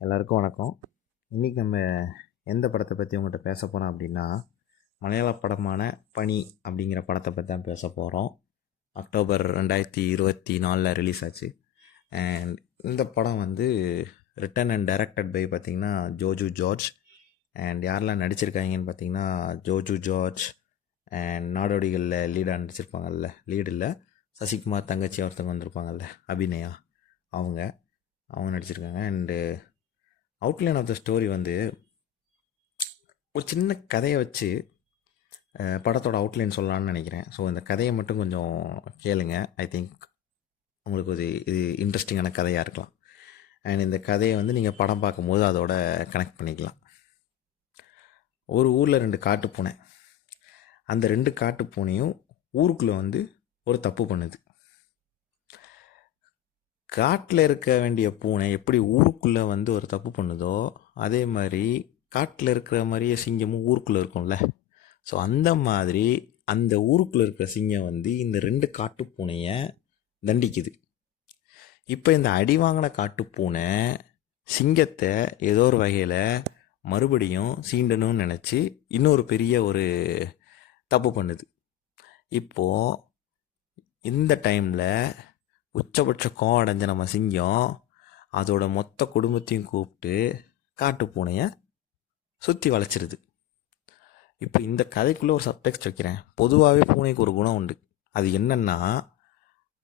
எல்லாருக்கும் வணக்கம். இன்றைக்கி நம்ம எந்த படத்தை பற்றி உங்கள்கிட்ட பேச போகிறோம் அப்படின்னா, மலையாள படமான பனி அப்படிங்கிற படத்தை பற்றி தான் பேச போகிறோம். அக்டோபர் 2024 ரிலீஸ் ஆச்சு. அண்ட் இந்த படம் வந்து ரிட்டன் அண்ட் டைரக்டட் பை பார்த்திங்கன்னா ஜோஜு ஜார்ஜ். அண்ட் யாரெல்லாம் நடிச்சிருக்காங்கன்னு பார்த்தீங்கன்னா ஜோஜு ஜார்ஜ் அண்ட் நாடோடிகளில் லீடாக நடிச்சிருப்பாங்கல்ல, லீடு இல்லை, சசிகுமார் தங்கச்சி ஒருத்தவங்க வந்திருப்பாங்கல்ல, அபிநயா, அவங்க நடிச்சிருக்காங்க. And outline of the story வந்து ஒரு சின்ன கதையை வச்சு படத்தோட அவுட்லைன் சொல்லலான்னு நினைக்கிறேன். ஸோ இந்த கதையை மட்டும் கொஞ்சம் கேளுங்க. ஐ திங்க் உங்களுக்கு இது இன்ட்ரெஸ்டிங்கான கதையாக இருக்கலாம். அண்ட் இந்த கதையை வந்து நீங்கள் படம் பார்க்கும்போது அதோட கனெக்ட் பண்ணிக்கலாம். ஒரு ஊரில் 2 காட்டு பூனை. அந்த 2 காட்டு பூனையும் ஊருக்குள்ளே வந்து ஒரு தப்பு பண்ணுது. காட்டில் இருக்க வேண்டிய பூனை எப்படி ஊருக்குள்ளே வந்து ஒரு தப்பு பண்ணுதோ, அதே மாதிரி காட்டில் இருக்கிற மாதிரியே சிங்கமும் ஊருக்குள்ளே இருக்கும்ல. ஸோ அந்த மாதிரி அந்த ஊருக்குள்ளே இருக்கிற சிங்கம் வந்து இந்த 2 காட்டு பூனையை தண்டிக்குது. இப்போ இந்த அடி வாங்கின காட்டு பூனை சிங்கத்தை ஏதோ ஒரு வகையில் மறுபடியும் சீண்டணும்னு நினச்சி இன்னொரு பெரிய ஒரு தப்பு பண்ணுது. இப்போது இந்த டைமில் உச்சபட்ச கோவம் அடைஞ்ச நம்ம சிங்கம் அதோட மொத்த குடும்பத்தையும் கூப்பிட்டு காட்டு பூனையை சுற்றி வளைச்சிருது. இப்போ இந்த கதைக்குள்ளே ஒரு சப்டெக்ஸ்ட் வைக்கிறேன். பொதுவாகவே பூனைக்கு ஒரு குணம் உண்டு. அது என்னென்னா,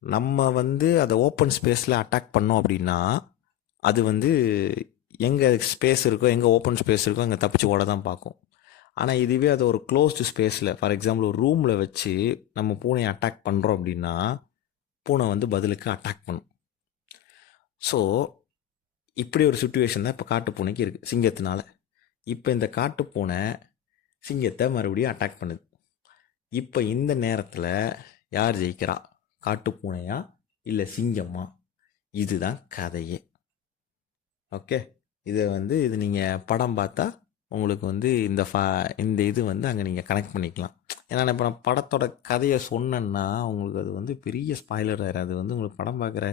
நம்ம வந்து அதை ஓப்பன் ஸ்பேஸில் அட்டாக் பண்ணோம் அப்படின்னா அது வந்து எங்கே ஸ்பேஸ் இருக்கோ, எங்கே ஓப்பன் ஸ்பேஸ் இருக்கோ அங்கே தப்பிச்சு ஓட தான் பார்க்கும். ஆனால் இதுவே அதை ஒரு க்ளோஸ்டு ஸ்பேஸில், ஃபார் எக்ஸாம்பிள் ஒரு ரூமில் வச்சு நம்ம பூனையை அட்டாக் பண்ணுறோம் அப்படின்னா பூனை வந்து பதிலுக்கு அட்டாக் பண்ணும். ஸோ இப்படி ஒரு சுச்சுவேஷன் தான் இப்போ காட்டு பூனைக்கு இருக்குது சிங்கத்தினால. இப்போ இந்த காட்டு பூனை சிங்கத்தை மறுபடியும் அட்டாக் பண்ணுது. இப்போ இந்த நேரத்தில் யார் ஜெயிக்கிறா? காட்டு பூனையா இல்லை சிங்கம்மா? இதுதான் கதையே. ஓகே, இது நீங்கள் படம் பார்த்தா உங்களுக்கு வந்து இந்த இது வந்து அங்கே நீங்கள் கனெக்ட் பண்ணிக்கலாம். ஏன்னா இப்போ நான் படத்தோட கதையை சொன்னேன்னா உங்களுக்கு அது வந்து பெரிய ஸ்பாய்லர் ஆயிடும். அது வந்து உங்களுக்கு படம் பார்க்குற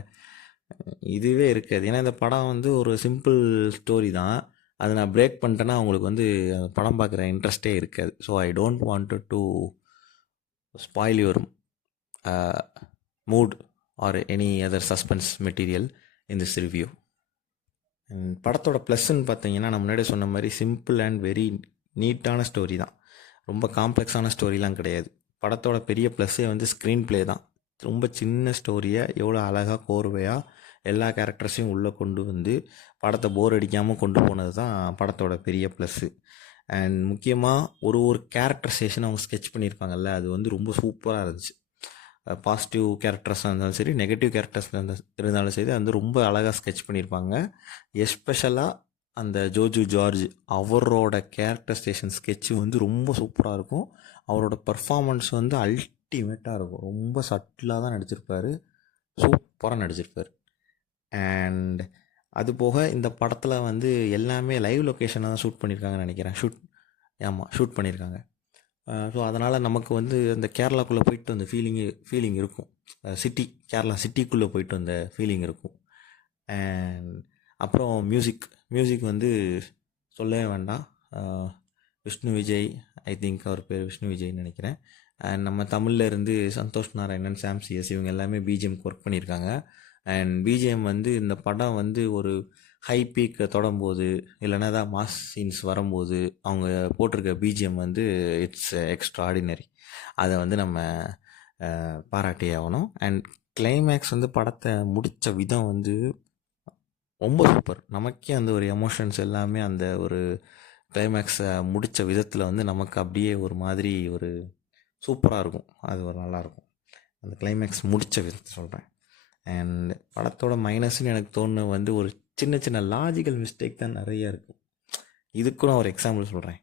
இதுவே இருக்காது. ஏன்னா இந்த படம் வந்து ஒரு சிம்பிள் ஸ்டோரி தான். அதை நான் பிரேக் பண்ணிட்டேன்னா உங்களுக்கு வந்து படம் பார்க்குற இன்ட்ரெஸ்டே இருக்காது. So I don't want to spoil your mood or any other suspense material in this review. படத்தோட ப்ளஸ்ன்னு பார்த்தீங்கன்னா, நான் முன்னாடி சொன்ன மாதிரி சிம்பிள் அண்ட் வெரி நீட்டான ஸ்டோரி தான். ரொம்ப காம்ப்ளெக்ஸான ஸ்டோரிலாம் கிடையாது. படத்தோட பெரிய ப்ளஸ்ஸே வந்து ஸ்க்ரீன் ப்ளே தான். ரொம்ப சின்ன ஸ்டோரியை எவ்வளோ அழகாக கோர்வையாக எல்லா கேரக்டர்ஸையும் உள்ளே கொண்டு வந்து படத்தை போர் அடிக்காமல் கொண்டு போனது தான் படத்தோட பெரிய ப்ளஸ்ஸு. அண்ட் முக்கியமாக ஒரு கேரக்டரைசேஷன் அவங்க ஸ்கெட்ச் பண்ணியிருப்பாங்கல்ல, அது வந்து ரொம்ப சூப்பராக இருந்துச்சு. பாசிட்டிவ் கேரக்டர்ஸாக இருந்தாலும் சரி, நெகட்டிவ் கேரக்டர்ஸ் இருந்தாலும் சரி, அது வந்து ரொம்ப அழகாக ஸ்கெட்ச் பண்ணியிருப்பாங்க. எஸ்பெஷலாக அந்த ஜோஜு ஜார்ஜ் அவரோட கேரக்டரைசேஷன் ஸ்கெட்சு வந்து ரொம்ப சூப்பராக இருக்கும். அவரோட பர்ஃபார்மன்ஸ் வந்து அல்டிமேட்டாக இருக்கும். ரொம்ப சட்டிலாக தான் நடிச்சிருப்பார், சூப்பராக நடிச்சிருப்பார். அண்ட் அது போக இந்த படத்தில் வந்து எல்லாமே லைவ் லொக்கேஷனாக தான் ஷூட் பண்ணியிருக்காங்கன்னு நினைக்கிறேன். ஷூட் பண்ணியிருக்காங்க. ஸோ அதனால் நமக்கு வந்து அந்த கேரளாக்குள்ளே போயிட்டு அந்த ஃபீலிங் இருக்கும். கேரளா சிட்டிக்குள்ளே போயிட்டு அந்த ஃபீலிங் இருக்கும். அண்ட் அப்புறம் மியூசிக் வந்து சொல்லவே வேண்டாம். விஷ்ணு விஜய், ஐ திங்க் அவர் பேர் விஷ்ணு விஜய்ன்னு நினைக்கிறேன். அண்ட் நம்ம தமிழில் இருந்து சந்தோஷ் நாராயணன், சாம் சிஎஸ், இவங்க எல்லாமே பிஜிஎம்க்கு ஒர்க் பண்ணியிருக்காங்க. அண்ட் பிஜிஎம் வந்து இந்த படம் வந்து ஒரு ஹை பீக்கை தொடரும்போது, இல்லைனா தான் மாஸ் சீன்ஸ் வரும்போது அவங்க போட்டிருக்க பிஜிஎம் வந்து இட்ஸ் எக்ஸ்ட்ராடினரி. அதை வந்து நம்ம பாராட்டி ஆகணும். அண்ட் கிளைமேக்ஸ் வந்து படத்தை முடித்த விதம் வந்து ரொம்ப சூப்பர். நமக்கே அந்த ஒரு எமோஷன்ஸ் எல்லாமே அந்த ஒரு கிளைமேக்ஸை முடித்த விதத்தில் வந்து நமக்கு அப்படியே ஒரு மாதிரி ஒரு சூப்பராக இருக்கும். அது ஒரு நல்லாயிருக்கும். அந்த கிளைமேக்ஸ் முடித்த விதத்தை சொல்கிறேன். அண்ட் படத்தோட மைனஸ்ன்னு எனக்கு தோணுது வந்து ஒரு சின்ன லாஜிக்கல் மிஸ்டேக் தான் நிறைய இருக்கும். இதுக்கும் நான் ஒரு எக்ஸாம்பிள் சொல்கிறேன்.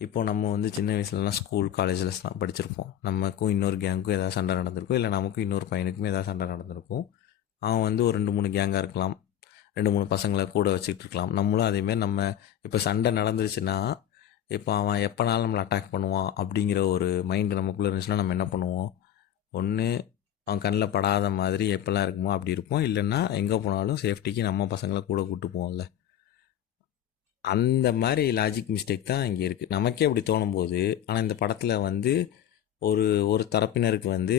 இப்போது நம்ம வந்து சின்ன வயசுலலாம் ஸ்கூல் காலேஜில் படிச்சிருப்போம். நமக்கும் இன்னொரு கேங்குக்கும் ஏதாவது சண்டை நடந்திருக்கும், இல்லை நமக்கும் இன்னொரு பையனுக்குமே ஏதாவது சண்டை நடந்திருக்கும். அவன் வந்து ஒரு 2-3 கேங்காக இருக்கலாம், 2-3 பசங்களை கூட வச்சுக்கிட்டு இருக்கலாம். நம்மளும் அதேமாரி நம்ம இப்போ சண்டை நடந்துருச்சுன்னா இப்போ அவன் எப்போனாலும் நம்மளை அட்டாக் பண்ணுவான் அப்படிங்கிற ஒரு மைண்டு நமக்குள்ளே இருந்துச்சுன்னா நம்ம என்ன பண்ணுவோம்? ஒன்று அவன் கண்ணில் படாத மாதிரி எப்போல்லாம் இருக்குமோ அப்படி இருப்போம். இல்லைன்னா எங்கே போனாலும் சேஃப்டிக்கு நம்ம பசங்களை கூட கூப்பிட்டு போவோம்ல. அந்த மாதிரி லாஜிக் மிஸ்டேக் தான் இங்கே இருக்குது. நமக்கே அப்படி தோணும்போது, ஆனால் இந்த படத்தில் வந்து ஒரு ஒரு தரப்பினருக்கு வந்து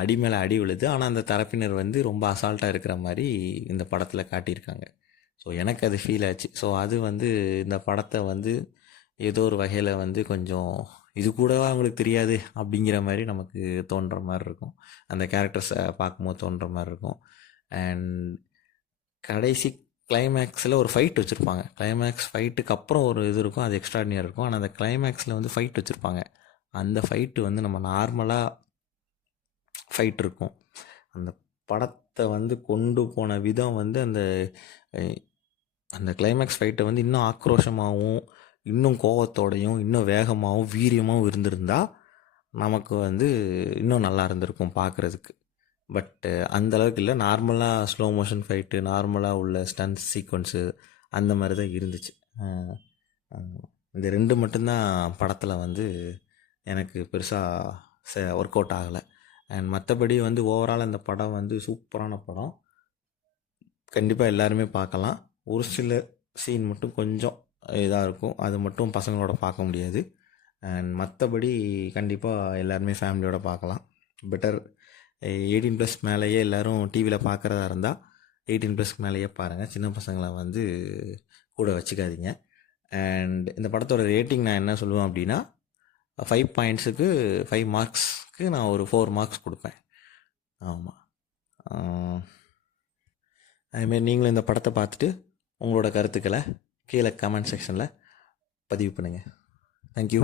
அடி மேலே அடி விழுது. ஆனால் அந்த தரப்பினர் வந்து ரொம்ப அசால்ட்டாக இருக்கிற மாதிரி இந்த படத்தில் காட்டியிருக்காங்க. ஸோ எனக்கு அது ஃபீல் ஆச்சு. ஸோ அது வந்து இந்த படத்தை வந்து ஏதோ ஒரு வகையில் வந்து கொஞ்சம் இது கூடவா அவங்களுக்கு தெரியாது அப்படிங்கிற மாதிரி நமக்கு தோன்ற மாதிரி இருக்கும். அந்த கேரக்டர்ஸை பார்க்கும்போது தோன்ற மாதிரி இருக்கும். அண்ட் கடைசி கிளைமேக்ஸில் ஒரு ஃபைட் வச்சுருப்பாங்க. கிளைமேக்ஸ் ஃபைட்டுக்கு அப்புறம் ஒரு இது இருக்கும், அது எக்ஸ்ட்ராடினியாக இருக்கும். ஆனால் அந்த கிளைமேக்ஸில் வந்து ஃபைட் வச்சுருப்பாங்க. அந்த ஃபைட்டு வந்து நம்ம நார்மலாக ஃபைட் இருக்கும். அந்த படத்தை வந்து கொண்டு போன விதம் வந்து அந்த அந்த கிளைமேக்ஸ் ஃபைட்டை வந்து இன்னும் ஆக்ரோஷமாகவும், இன்னும் கோவத்தோடையும், இன்னும் வேகமாகவும், வீரியமாகவும் இருந்திருந்தா நமக்கு வந்து இன்னும் நல்லா இருந்திருக்கும் பார்க்குறதுக்கு. பட்டு அந்தளவுக்கு இல்லை. நார்மலாக ஸ்லோ மோஷன் ஃபைட்டு, நார்மலாக உள்ள ஸ்டன்ஸ் சீக்வன்ஸு அந்த மாதிரி தான் இருந்துச்சு. இந்த 2 மட்டும்தான் படத்தில் வந்து எனக்கு பெருசாக ஒர்க் அவுட் ஆகலை. அண்ட் மற்றபடி வந்து ஓவரால் அந்த படம் வந்து சூப்பரான படம். கண்டிப்பாக எல்லாருமே பார்க்கலாம். ஒரு சில சீன் மட்டும் கொஞ்சம் இதாக இருக்கும், அது மட்டும் பசங்களோட பார்க்க முடியாது. அண்ட் மற்றபடி கண்டிப்பாக எல்லாருமே ஃபேமிலியோடு பார்க்கலாம். பெட்டர் 18+ மேலேயே எல்லோரும் டிவியில் பார்க்குறதா இருந்தால் 18+ மேலேயே பாருங்கள். சின்ன பசங்களை வந்து கூட வச்சுக்காதீங்க. அண்ட் இந்த படத்தோட ரேட்டிங் நான் என்ன சொல்லுவேன் அப்படின்னா, 5 பாயிண்ட்ஸுக்கு 5 மார்க்ஸ்க்கு நான் ஒரு 4 மார்க்ஸ் கொடுப்பேன். ஆமாம். அதுமாரி நீங்களும் இந்த படத்தை பார்த்துட்டு உங்களோட கருத்துக்களை கீழே கமெண்ட் செக்ஷனில் பதிவு பண்ணுங்கள். தேங்க்யூ.